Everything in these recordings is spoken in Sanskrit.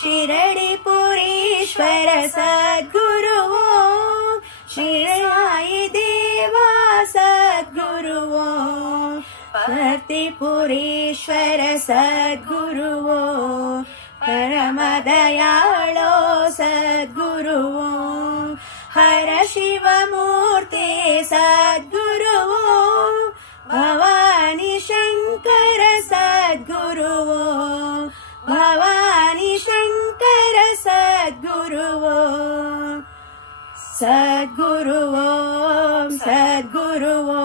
शिरडिपुरीश्वर सद्गुरुवो शिरसाई देवा सद्गुरुवो भक्तिपुरीश्वर सद्गुरुवो परमदयाळो सद्गुरुवो हर शिवमूर्ति सद्गुरुवो भवानी शंकर सद्गुरुवो भवानी शंकर सद्गुरुवो सद्गुरुवो सद्गुरुवो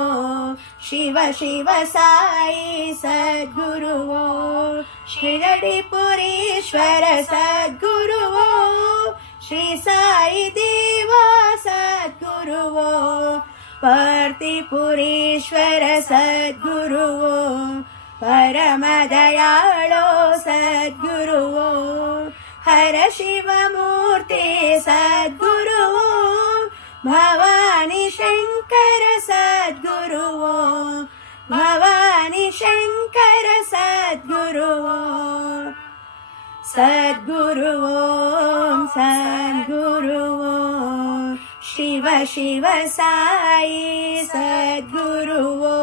शिव शिव साई सद्गुरुवो शिरडिपुरीश्वर सद्गुरुवो श्री साई देवा सद्गुरुवो पर्तिपुरीश्वर सद्गुरुवो परमदयाळो सद्गुरुवो हर शिवमूर्ति सद्गुरुवो भवानी शंकर सद्गुरुवो भवानी शंकर सद्गुरुवो सद्गुरुवो सद्गुरुवो शिव शिव साई सद्गुरुवो।